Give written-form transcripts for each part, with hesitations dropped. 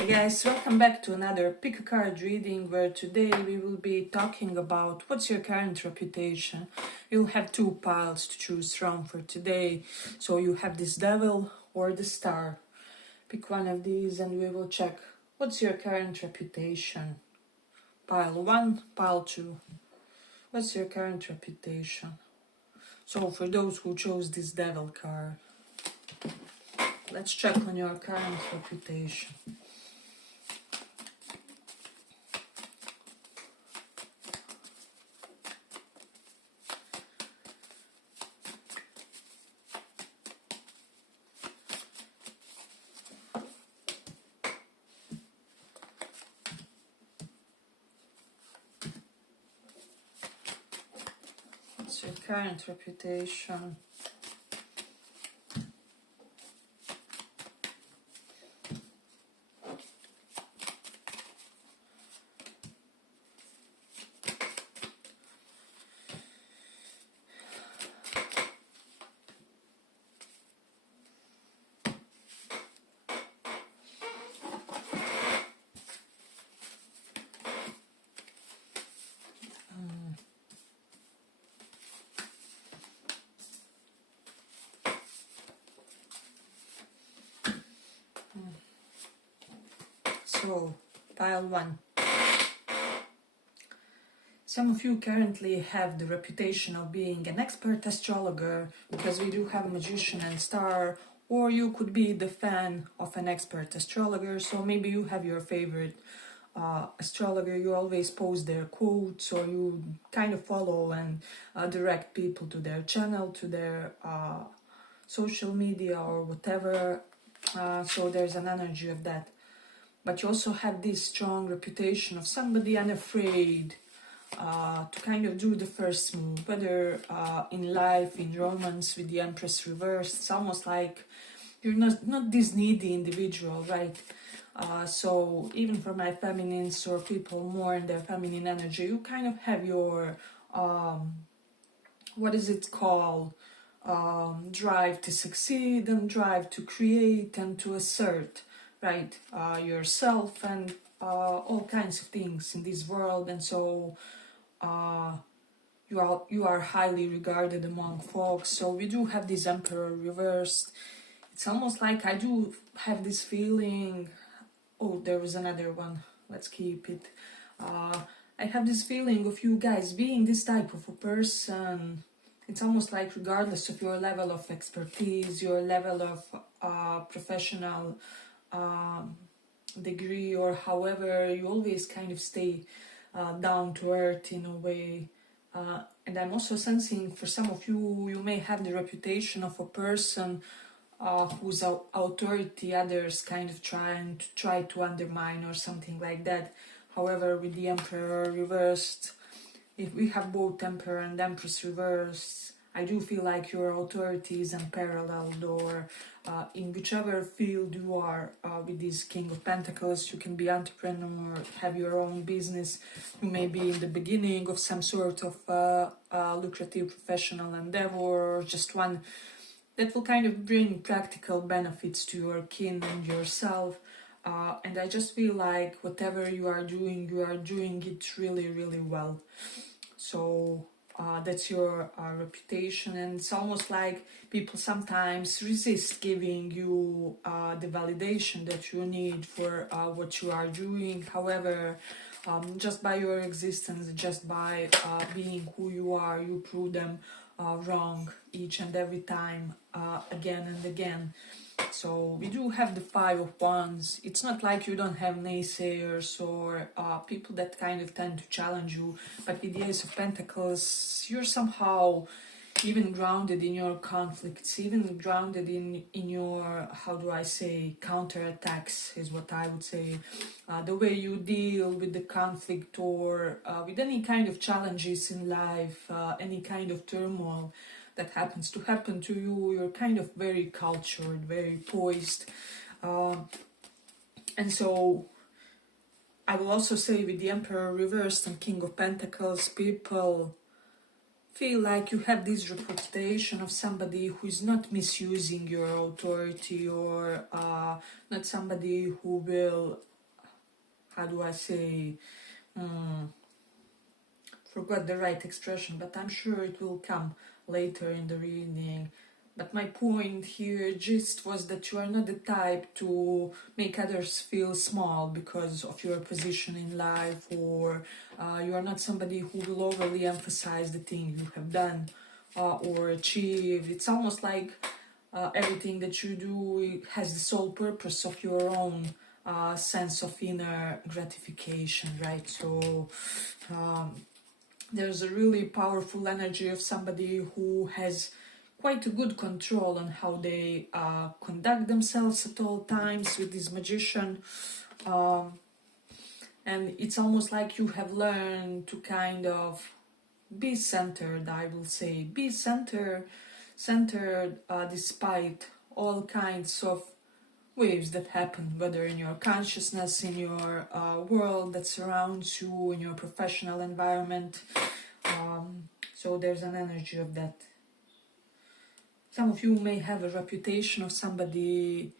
Hey guys, welcome back to another pick a card reading where today we will be talking about what's your current reputation. You'll have two piles to choose from for today. So you have this devil or the star. Pick one of these and we will check what's your current reputation. Pile 1, pile 2. What's your current reputation? So for those who chose this devil card, let's check on your current reputation. What's your current reputation? So, pile 1. Some of you currently have the reputation of being an expert astrologer because we do have a magician and star, or you could be the fan of an expert astrologer, so maybe you have your favorite astrologer, you always post their quotes, or you kind of follow and direct people to their channel, to their social media or whatever, so there's an energy of that. But you also have this strong reputation of somebody unafraid to kind of do the first move, whether in life, in romance with the Empress reversed. It's almost like you're not this needy individual, right? So even for my feminines or people more in their feminine energy, you kind of have your, what is it called? Drive to succeed and drive to create and to assert, right? Yourself and all kinds of things in this world. And so you are highly regarded among folks. So we do have this Emperor reversed. It's almost like I do have this feeling. Oh, there was another one. Let's keep it. I have this feeling of you guys being this type of a person. It's almost like regardless of your level of expertise, your level of professional degree, or however, you always kind of stay down to earth in a way. And I'm also sensing for some of you, you may have the reputation of a person whose authority others kind of try to undermine or something like that. However, with the Emperor reversed, if we have both Emperor and Empress reversed, I do feel like your authority is unparalleled, or in whichever field you are with this King of Pentacles. You can be entrepreneur, have your own business, you may be in the beginning of some sort of lucrative professional endeavor, or just one that will kind of bring practical benefits to your kin and yourself. And I just feel like whatever you are doing it really, really well. So that's your reputation, and it's almost like people sometimes resist giving you the validation that you need for what you are doing. However, just by your existence, just by being who you are, you prove them wrong each and every time, again and again. So we do have the Five of Wands. It's not like you don't have naysayers or people that kind of tend to challenge you, but with the Ace of Pentacles, you're somehow even grounded in your conflicts, even grounded in your, how do I say, counterattacks is what I would say. The way you deal with the conflict, or with any kind of challenges in life, any kind of turmoil that happens to happen to you, you're kind of very cultured, very poised. And so I will also say with the Emperor reversed and King of Pentacles, people feel like you have this reputation of somebody who is not misusing your authority, or not somebody who will, how do I say, forgot the right expression, but I'm sure it will come later in the reading. But my point here just was that you are not the type to make others feel small because of your position in life, or you are not somebody who will overly emphasize the things you have done or achieved. It's almost like everything that you do has the sole purpose of your own sense of inner gratification, right? So there's a really powerful energy of somebody who has quite a good control on how they conduct themselves at all times with this magician. And it's almost like you have learned to kind of be centered, I will say. Be centered despite all kinds of waves that happen, whether in your consciousness, in your world that surrounds you, in your professional environment. So there's an energy of that. Some of you may have a reputation of somebody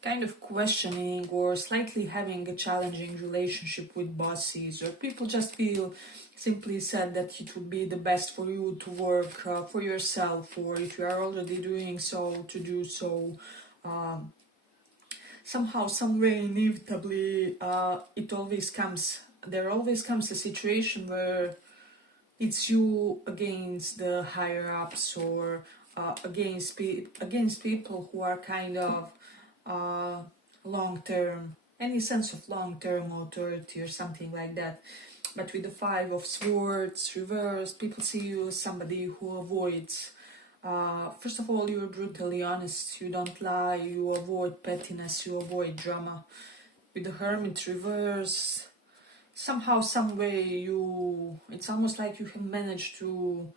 kind of questioning or slightly having a challenging relationship with bosses, or people just feel simply said that it would be the best for you to work for yourself, or if you are already doing so, to do so. Somehow, some way, inevitably, there always comes a situation where it's you against the higher ups, or against people who are kind of long-term, any sense of long-term authority or something like that. But with the Five of Swords reversed, people see you as somebody who avoids. First of all, you're brutally honest, you don't lie, you avoid pettiness, you avoid drama. With the Hermit reverse, somehow, some way, it's almost like you have managed to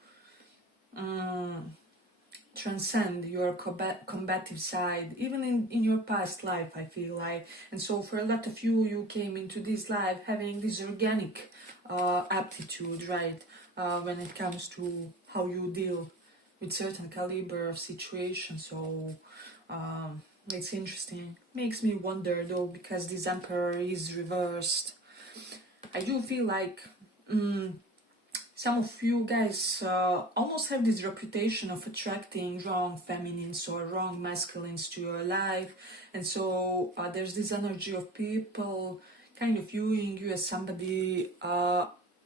transcend your combative side, even in your past life, I feel like. And so for a lot of you, you came into this life having this organic aptitude, right, when it comes to how you deal with certain caliber of situations. So it's interesting. Makes me wonder though, because this Emperor is reversed. I do feel like some of you guys almost have this reputation of attracting wrong feminines or wrong masculines to your life, and so there's this energy of people kind of viewing you as somebody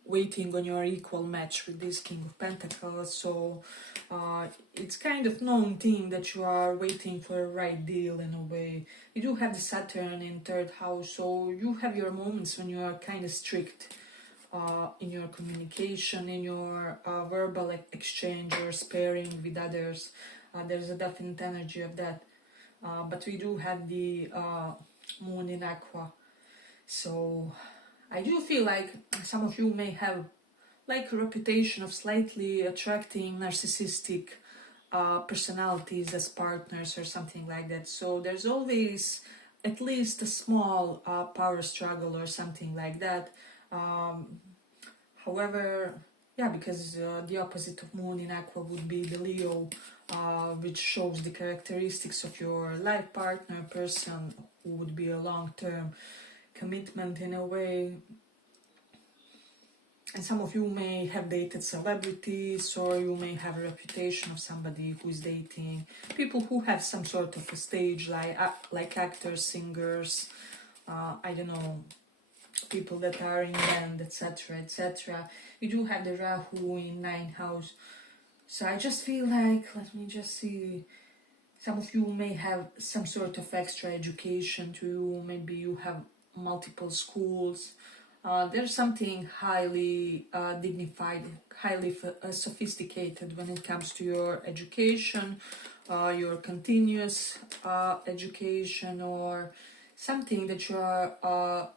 waiting on your equal match with this King of Pentacles. So it's kind of known thing that you are waiting for a right deal in a way. You do have the Saturn in third house, so you have your moments when you are kind of strict in your communication, in your verbal exchange or sparing with others. There's a definite energy of that. But we do have the Moon in Aqua. So I do feel like some of you may have like a reputation of slightly attracting narcissistic personalities as partners or something like that. So there's always at least a small power struggle or something like that. However, yeah, because the opposite of Moon in Aqua would be the Leo, which shows the characteristics of your life partner, person who would be a long-term commitment in a way. And some of you may have dated celebrities, or you may have a reputation of somebody who is dating people who have some sort of a stage, like actors, singers, I don't know, people that are in band, etc., etc. You do have the Rahu in 9th house. So I just feel like, let me just see, some of you may have some sort of extra education too. Maybe you have multiple schools. There's something highly dignified, highly sophisticated when it comes to your education, your continuous education, or something that you are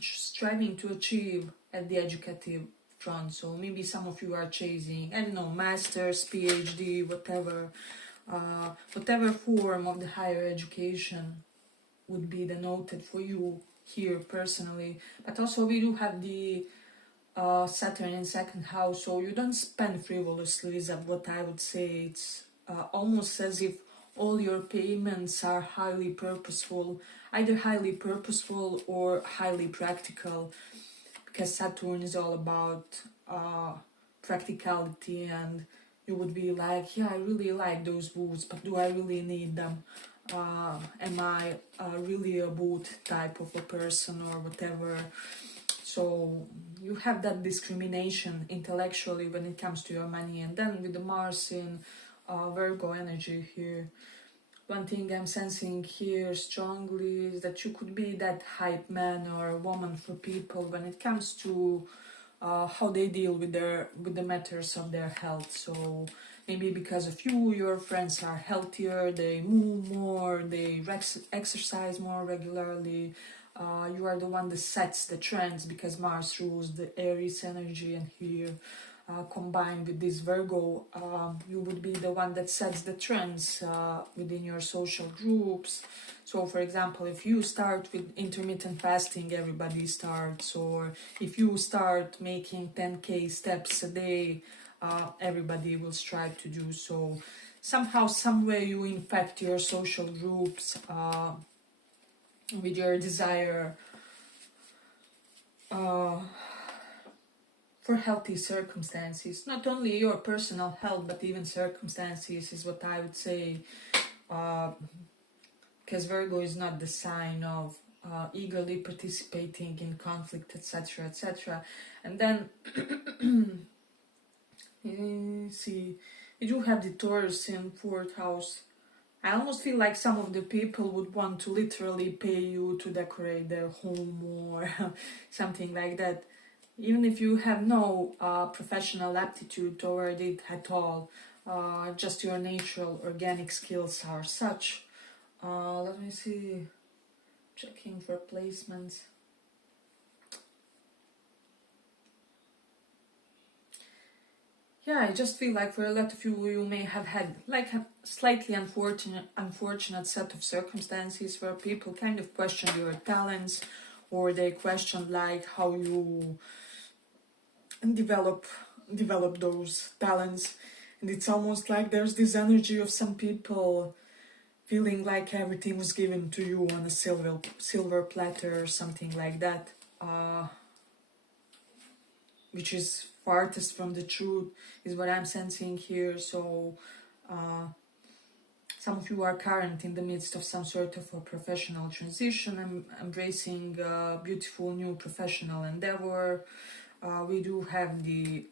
striving to achieve at the educative front. So maybe some of you are chasing, I don't know, master's, PhD, whatever form of the higher education would be denoted for you here personally. But also we do have the Saturn in second house, so you don't spend frivolously, is what I would say. It's almost as if all your payments are highly purposeful, either highly purposeful or highly practical, because Saturn is all about practicality, and you would be like, yeah, I really like those boots, but do I really need them? Am I really a boot type of a person or whatever? So you have that discrimination intellectually when it comes to your money. And then with the Mars in Virgo energy here, one thing I'm sensing here strongly is that you could be that hype man or woman for people when it comes to how they deal with the matters of their health. So maybe because of you, your friends are healthier, they move more, they exercise more regularly. You are the one that sets the trends, because Mars rules the Aries energy, and here combined with this Virgo, you would be the one that sets the trends within your social groups. So for example, if you start with intermittent fasting, everybody starts, or if you start making 10k steps a day, everybody will strive to do so. Somehow, somewhere you infect your social groups with your desire for healthy circumstances. Not only your personal health, but even circumstances is what I would say, because Virgo is not the sign of eagerly participating in conflict, etc., etc. And then you see, you do have the Taurus in 4th house. I almost feel like some of the people would want to literally pay you to decorate their home or something like that. Even if you have no professional aptitude toward it at all, just your natural organic skills are such. Let me see, checking for placements. Yeah, I just feel like for a lot of you, you may have had like a slightly unfortunate set of circumstances where people kind of question your talents, or they question like how you develop those talents. And it's almost like there's this energy of some people feeling like everything was given to you on a silver platter or something like that, which is farthest from the truth, is what I'm sensing here. So some of you are currently in the midst of some sort of a professional transition and embracing a beautiful new professional endeavor. We do have the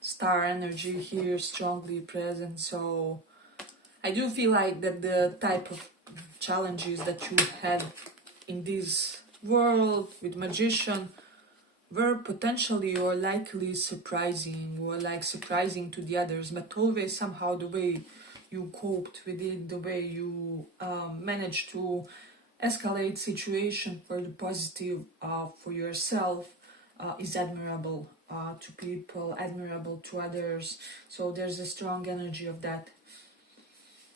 star energy here strongly present, so I do feel like that the type of challenges that you had in this world with magician were potentially or likely surprising, or like surprising to the others, but always somehow the way you coped with it, the way you managed to escalate situation for the positive for yourself is admirable to people, admirable to others. So there's a strong energy of that.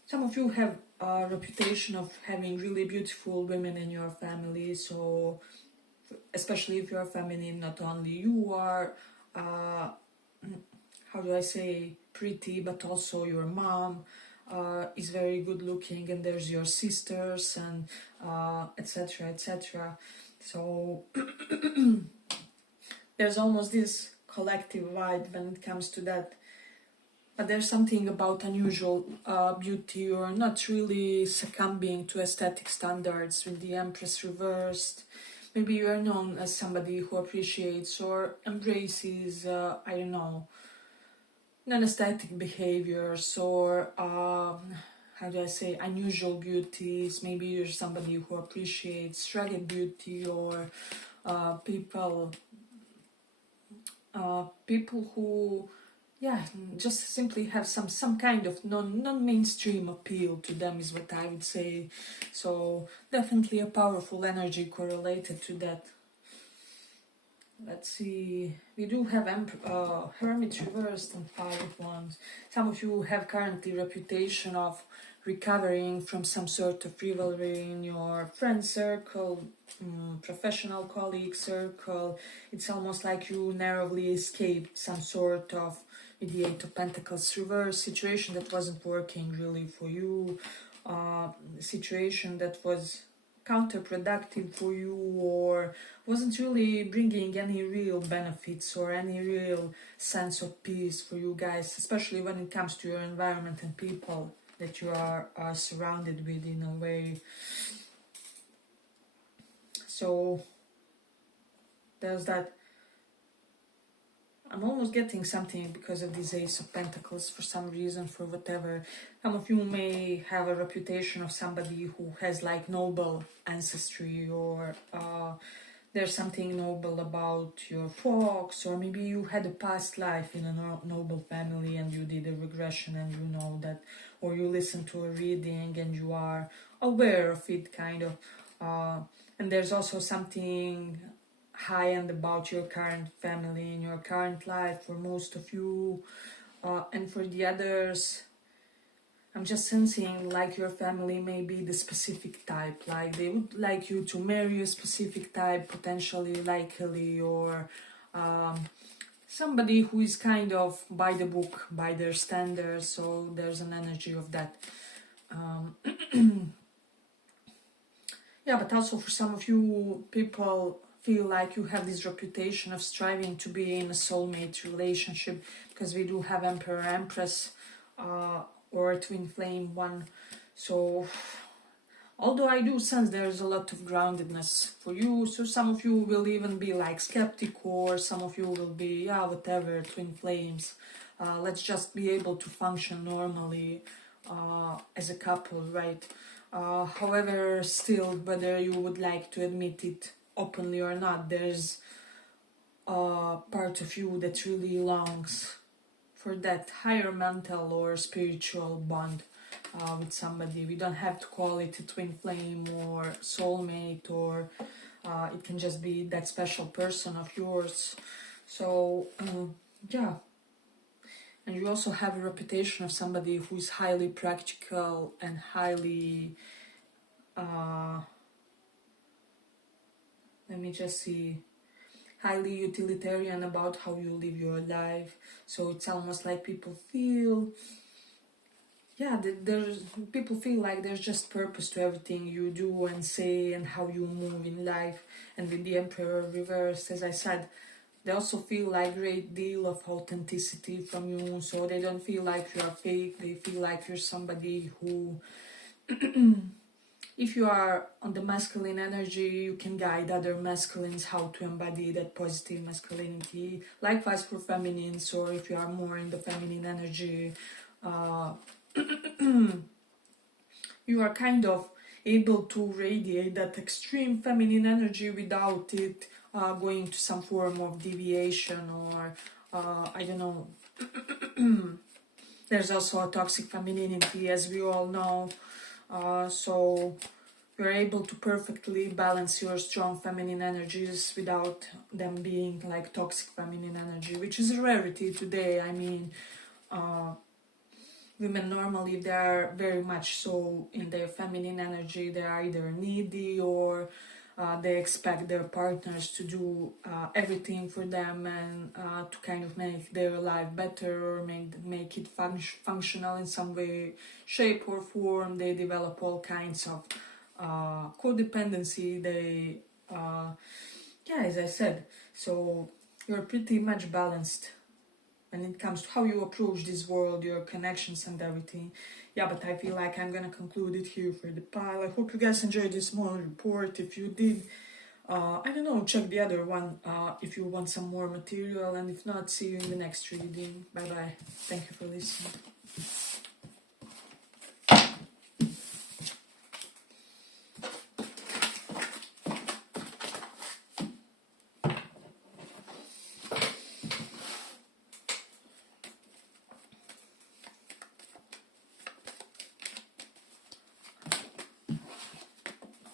Some of you have a reputation of having really beautiful women in your family, so especially if you're feminine, not only you are, how do I say, pretty, but also your mom is very good looking, and there's your sisters, and etc., etc. So there's almost this collective vibe when it comes to that. But there's something about unusual beauty, or not really succumbing to aesthetic standards with the Empress reversed. Maybe you are known as somebody who appreciates or embraces, I don't know, non-aesthetic behaviors, or how do I say, unusual beauties. Maybe you're somebody who appreciates rugged beauty, or people who, yeah, just simply have some kind of non-mainstream appeal to them, is what I would say. So definitely a powerful energy correlated to that. Let's see, we do have Hermit reversed and 5 of Wands. Some of you have currently reputation of recovering from some sort of rivalry in your friend circle, professional colleague circle. It's almost like you narrowly escaped some sort of, with the Eight of Pentacles reverse, situation that wasn't working really for you, situation that was counterproductive for you, or wasn't really bringing any real benefits or any real sense of peace for you guys, especially when it comes to your environment and people that you are surrounded with in a way. So there's that. I'm almost getting something because of this Ace of Pentacles for some reason, for whatever. Some of you may have a reputation of somebody who has like noble ancestry, or there's something noble about your folks, or maybe you had a past life in a noble family and you did a regression and you know that, or you listen to a reading and you are aware of it, kind of. And there's also something high-end about your current family in your current life for most of you, and for the others, I'm just sensing like your family may be the specific type, like they would like you to marry a specific type, potentially, likely, or somebody who is kind of by the book, by their standards. So there's an energy of that. Yeah, but also for some of you, people feel like you have this reputation of striving to be in a soulmate relationship, because we do have Emperor, Empress, or Twin Flame one. So although I do sense there's a lot of groundedness for you, so some of you will even be like skeptic, or some of you will be, yeah, whatever, Twin Flames. Let's just be able to function normally as a couple, right? However, still, whether you would like to admit it openly or not, there's a part of you that really longs for that higher mental or spiritual bond with somebody. We don't have to call it a twin flame or soulmate, or it can just be that special person of yours. So yeah. And you also have a reputation of somebody who is highly practical and highly, let me just see, highly utilitarian about how you live your life. So it's almost like people feel, yeah, people feel like there's just purpose to everything you do and say and how you move in life. And with the Emperor reversed, as I said, they also feel like great deal of authenticity from you. So they don't feel like you're fake. They feel like you're somebody who, if you are on the masculine energy, you can guide other masculines how to embody that positive masculinity. Likewise for feminines, or if you are more in the feminine energy, you are kind of able to radiate that extreme feminine energy without it going to some form of deviation, or I don't know. There's also a toxic femininity, as we all know. So you're able to perfectly balance your strong feminine energies without them being like toxic feminine energy, which is a rarity today. I mean, women normally, they are very much so in their feminine energy. They are either needy, or they expect their partners to do everything for them, and to kind of make their life better, or make it functional in some way, shape or form. They develop all kinds of codependency. They, yeah, as I said, so you're pretty much balanced when it comes to how you approach this world, your connections and everything. Yeah, but I feel like I'm gonna conclude it here for the pile. I hope you guys enjoyed this small report. If you did, I don't know, check the other one if you want some more material, and if not, see you in the next reading. Bye bye. Thank you for listening.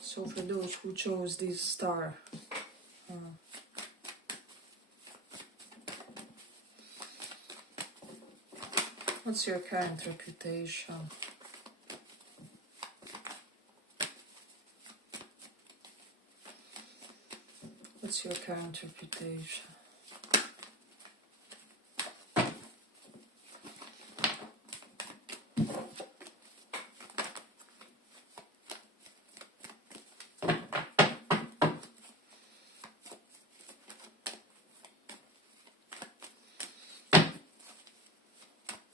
So for those who chose this star, what's your current reputation? What's your current reputation?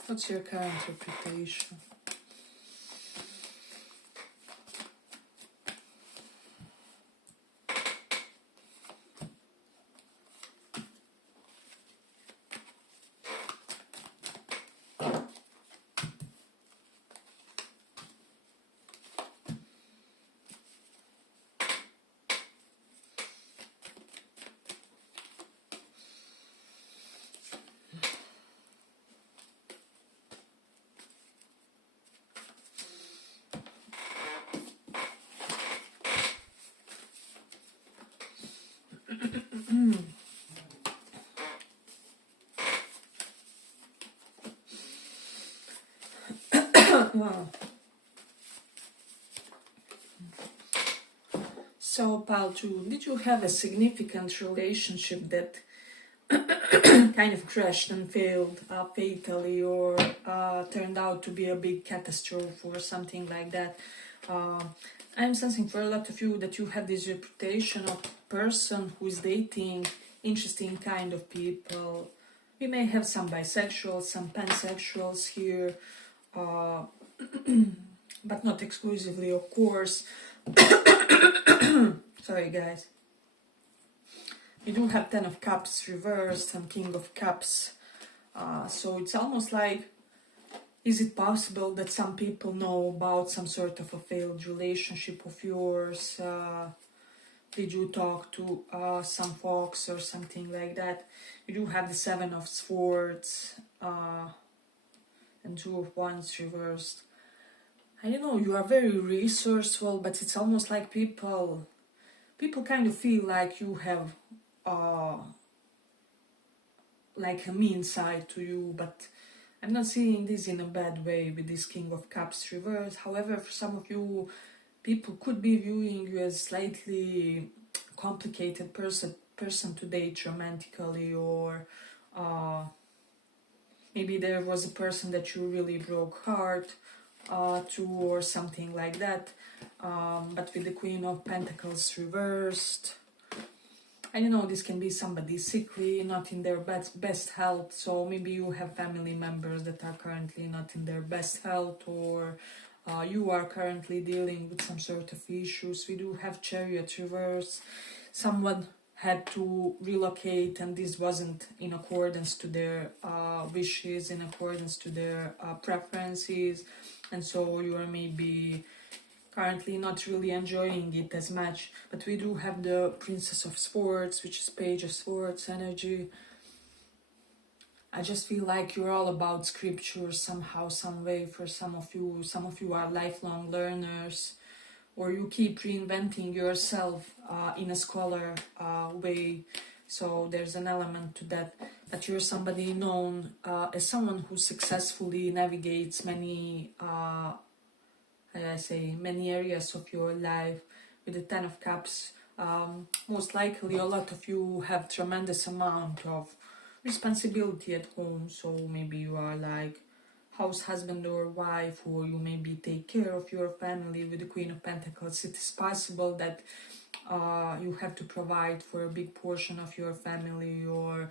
What's your current reputation? Wow. So, pile 2, did you have a significant relationship that kind of crashed and failed fatally, or turned out to be a big catastrophe or something like that? I'm sensing for a lot of you that you have this reputation of person who is dating interesting kind of people. We may have some bisexuals, some pansexuals here, but not exclusively, of course. Sorry, guys. We do have 10 of Cups reversed and King of Cups. So it's almost like, is it possible that some people know about some sort of a failed relationship of yours? Did you talk to some folks or something like that? You do have the 7 of Swords and 2 of Wands reversed. I don't know, you are very resourceful, but it's almost like people kind of feel like you have like a mean side to you, but I'm not seeing this in a bad way with this King of Cups reverse. However, for some of you, people could be viewing you as slightly complicated person to date romantically, or maybe there was a person that you really broke heart to, or something like that. But with the Queen of Pentacles reversed, I don't know, this can be somebody sickly, not in their best health. So maybe you have family members that are currently not in their best health, or you are currently dealing with some sort of issues. We do have Chariot reverse. Someone had to relocate and this wasn't in accordance to their wishes, in accordance to their preferences. And so you are maybe currently not really enjoying it as much. But we do have the Princess of Swords, which is Page of Swords energy. I just feel like you're all about scripture somehow, some way. For some of you are lifelong learners, or you keep reinventing yourself in a scholar way. So there's an element to that. But you're somebody known as someone who successfully navigates many many areas of your life. With the 10 of Cups, most likely a lot of you have tremendous amount of responsibility at home. So maybe you are like house husband or wife, or you maybe take care of your family. With the Queen of Pentacles, it is possible that you have to provide for a big portion of your family, or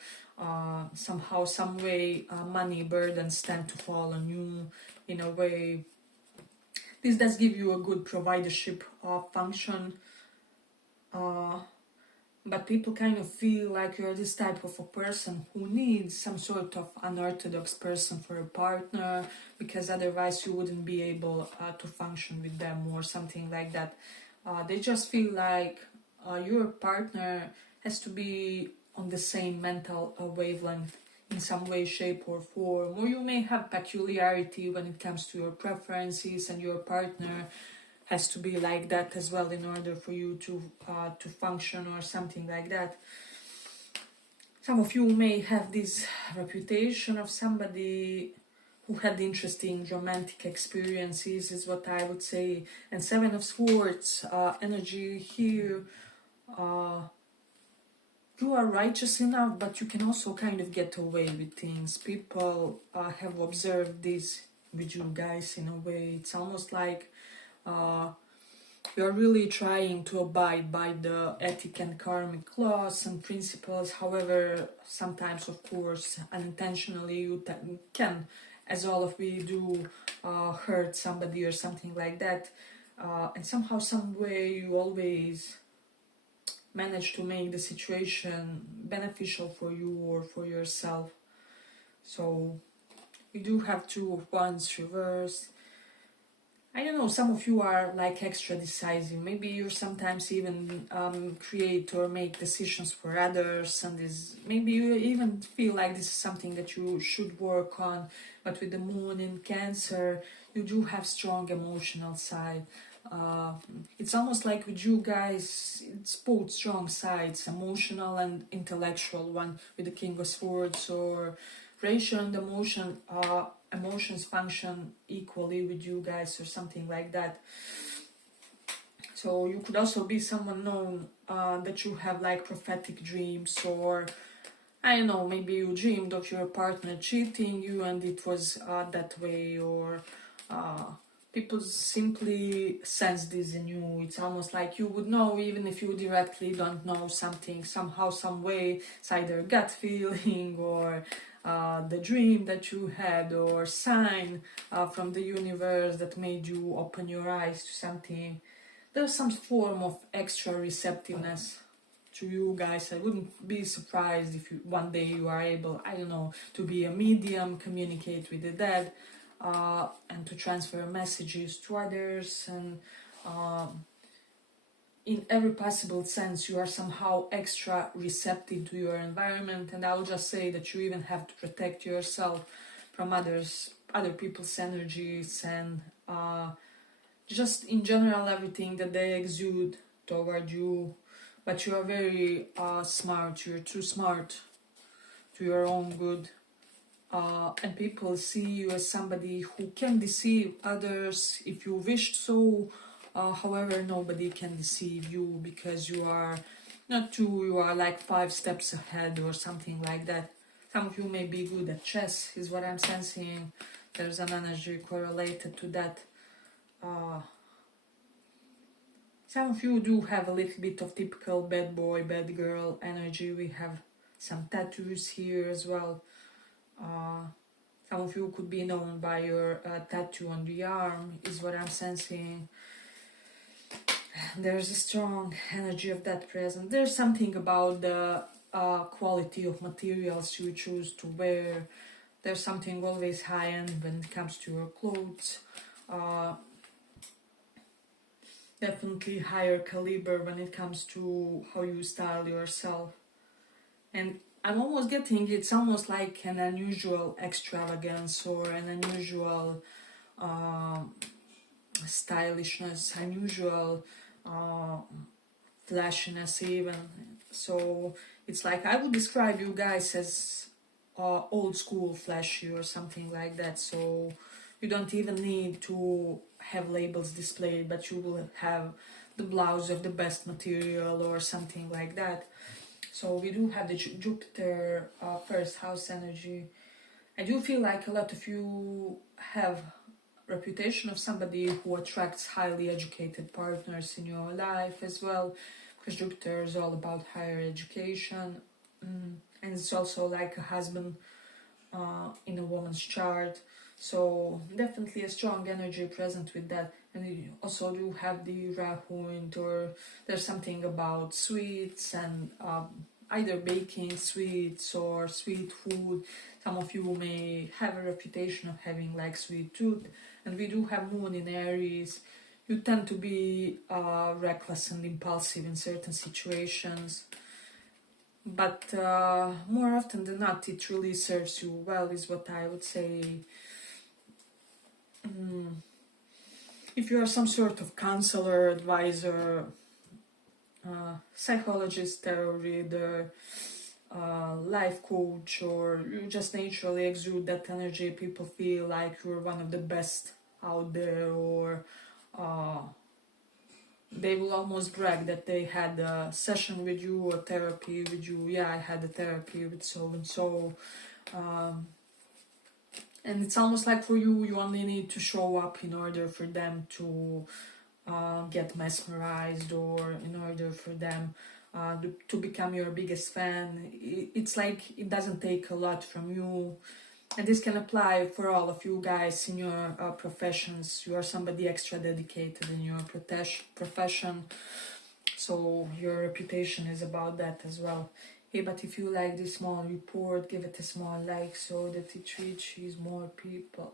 somehow, some way, money burdens tend to fall on you in a way. This does give you a good providership function, but people kind of feel like you're this type of a person who needs some sort of unorthodox person for a partner, because otherwise you wouldn't be able to function with them, or something like that. They just feel like your partner has to be on the same mental wavelength in some way, shape or form, or you may have peculiarity when it comes to your preferences, and your partner has to be like that as well in order for you to function, or something like that. Some of you may have this reputation of somebody who had interesting romantic experiences, is what I would say. And 7 of Swords energy here. you are righteous enough, but you can also kind of get away with things. People have observed this with you guys in a way. It's almost like you're really trying to abide by the ethic and karmic laws and principles. However, sometimes, of course, unintentionally, you can, as all of we do, hurt somebody or something like that. And somehow, some way, you always manage to make the situation beneficial for you or for yourself. So we do have Two of Wands reversed. I don't know, some of you are like extra decisive. Maybe you sometimes even create or make decisions for others, and maybe you even feel like this is something that you should work on. But with the moon in Cancer, you do have strong emotional side. It's almost like with you guys, it's both strong sides, emotional and intellectual one, with the King of Swords, or racial and emotions function equally with you guys or something like that. So you could also be someone known that you have like prophetic dreams, or I don't know, maybe you dreamed of your partner cheating you and it was that way, or people simply sense this in you. It's almost like you would know even if you directly don't know something, somehow, some way. It's either gut feeling or the dream that you had, or sign from the universe that made you open your eyes to something. There's some form of extra receptiveness to you guys. I wouldn't be surprised if one day you are able, I don't know, to be a medium, communicate with the dead, and to transfer messages to others, and in every possible sense you are somehow extra receptive to your environment. And I'll just say that you even have to protect yourself from other people's energies, and just in general everything that they exude toward you. But you are very smart, you're too smart to your own good. And people see you as somebody who can deceive others if you wished so. However, nobody can deceive you, because you are not two, you are like 5 steps ahead or something like that. Some of you may be good at chess, is what I'm sensing. There's an energy correlated to that. Some of you do have a little bit of typical bad boy, bad girl energy. We have some tattoos here as well. Some of you could be known by your tattoo on the arm, is what I'm sensing. There's a strong energy of that present. There's something about the quality of materials you choose to wear. There's something always high-end when it comes to your clothes. Definitely higher caliber when it comes to how you style yourself. And I'm almost getting, it's almost like an unusual extravagance, or an unusual stylishness, unusual flashiness even. So it's like I would describe you guys as old school flashy or something like that. So you don't even need to have labels displayed, but you will have the blouse of the best material or something like that. So we do have the Jupiter first house energy. I do feel like a lot of you have reputation of somebody who attracts highly educated partners in your life as well, because Jupiter is all about higher education, and it's also like a husband in a woman's chart. So definitely a strong energy present with that. And you also do have the Rahu, or there's something about sweets and either baking sweets or sweet food. Some of you may have a reputation of having like sweet tooth. And we do have Moon in Aries. You tend to be reckless and impulsive in certain situations. But more often than not, it really serves you well, is what I would say. If you are some sort of counselor, advisor, psychologist, tarot reader, life coach, or you just naturally exude that energy, people feel like you're one of the best out there, or they will almost brag that they had a session with you or therapy with you. Yeah, I had a therapy with so and so. And it's almost like for you, you only need to show up in order for them to get mesmerized, or in order for them to become your biggest fan. It's like it doesn't take a lot from you. And this can apply for all of you guys in your professions. You are somebody extra dedicated in your profession, so your reputation is about that as well. Hey, but if you like this small report, give it a small like so that it reaches more people.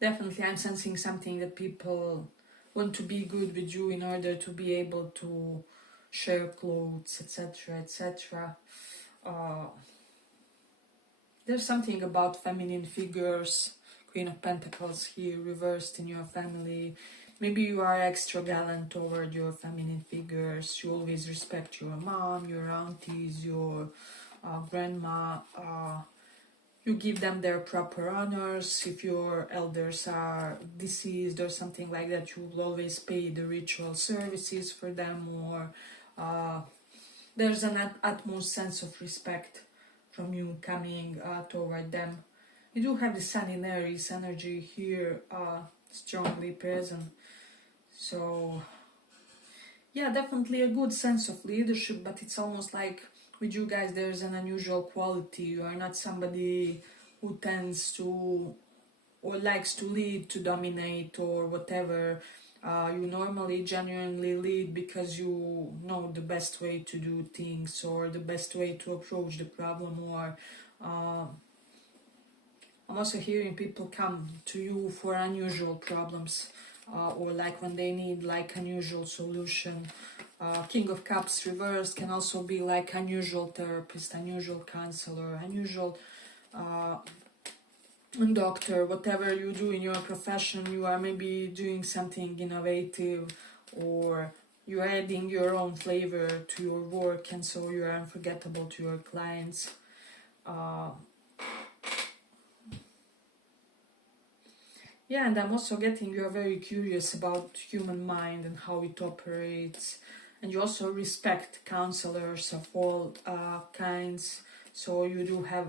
Definitely, I'm sensing something that people want to be good with you in order to be able to share clothes, etc., etc. There's something about feminine figures, Queen of Pentacles here, reversed in your family. Maybe you are extra gallant toward your feminine figures. You always respect your mom, your aunties, your grandma. You give them their proper honors. If your elders are deceased or something like that, you will always pay the ritual services for them, or there's an utmost sense of respect from you coming toward them. You do have the Sun in Aries energy here strongly present. So yeah, definitely a good sense of leadership, but it's almost like with you guys there's an unusual quality. You are not somebody who tends to or likes to lead, to dominate or whatever. You normally genuinely lead because you know the best way to do things, or the best way to approach the problem, or I'm also hearing people come to you for unusual problems, or like when they need like unusual solution. King of Cups reversed can also be like unusual therapist, unusual counselor, unusual doctor. Whatever you do in your profession, you are maybe doing something innovative, or you're adding your own flavor to your work, and so you are unforgettable to your clients. Yeah, and I'm also getting you are very curious about human mind and how it operates, and you also respect counselors of all kinds, so you do have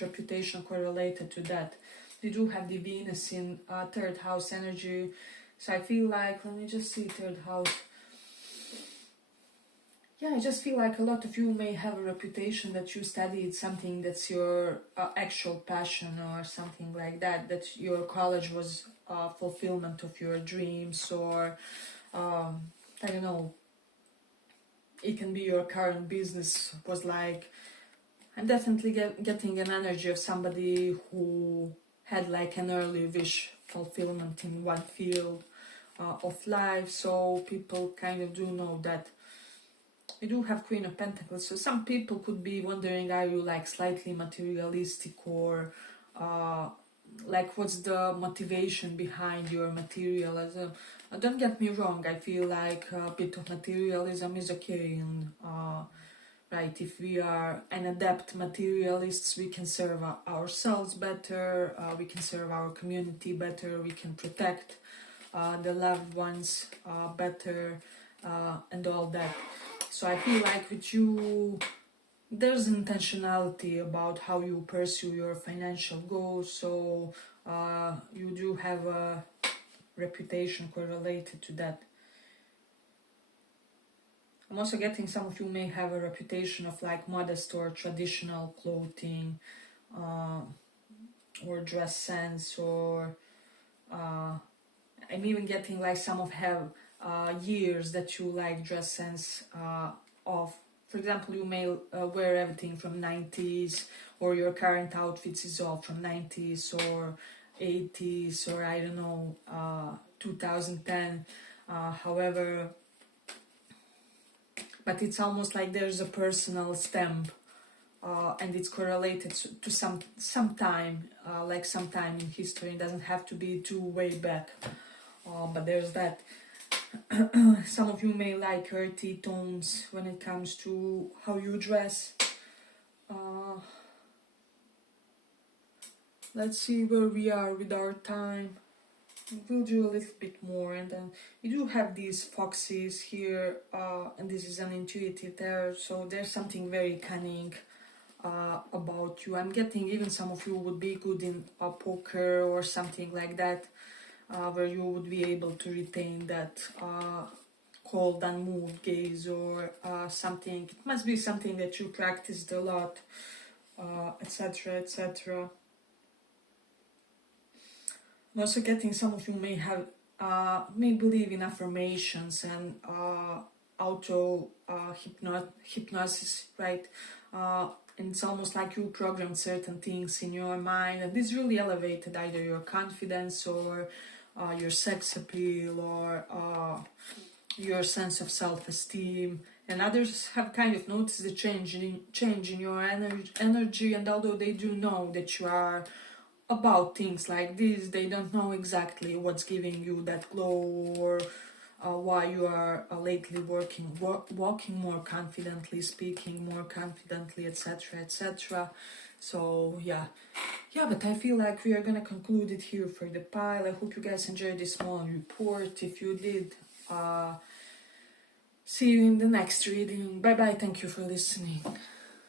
reputation correlated to that. You do have the Venus in third house energy, so I feel like, let me just see, third house. Yeah, I just feel like a lot of you may have a reputation that you studied something that's your actual passion, or something like that, that your college was fulfillment of your dreams, or I don't know, it can be your current business was like, I'm definitely getting an energy of somebody who had like an early wish fulfillment in one field of life, so people kind of do know that. We do have Queen of Pentacles, so some people could be wondering, are you like slightly materialistic, or like what's the motivation behind your materialism? Don't get me wrong, I feel like a bit of materialism is okay, and right, if we are an adept materialists, we can serve ourselves better, we can serve our community better, we can protect the loved ones better, and all that. So I feel like with you, there's intentionality about how you pursue your financial goals, so you do have a reputation correlated to that. I'm also getting some of you may have a reputation of like modest or traditional clothing, or dress sense, or I'm even getting like some of have years that you like dress sense of. For example, you may wear everything from 90s, or your current outfits is all from 90s or 80s, or I don't know, 2010. However, but it's almost like there's a personal stamp, and it's correlated to some time, like some time in history. It doesn't have to be too way back, but there's that. Some of you may like earthy tones when it comes to how you dress. Let's see where we are with our time. we'll do a little bit more, and then you do have these foxes here, and this is an intuitive there, so there's something very cunning about you. I'm getting even some of you would be good in poker or something like that, where you would be able to retain that cold, unmoved gaze, or something. It must be something that you practiced a lot, etc., etc. I'm also getting some of you may have may believe in affirmations and auto hypnosis, right? And it's almost like you programmed certain things in your mind, and this really elevated either your confidence or your sex appeal or your sense of self-esteem. And others have kind of noticed the change in your energy, and although they do know that you are about things like this, they don't know exactly what's giving you that glow, or why you are lately walking more confidently, speaking more confidently, etc., etc. So yeah, but I feel like we are gonna conclude it here for the pile. I hope you guys enjoyed this small report. If you did, see you in the next reading. Bye bye. Thank you for listening.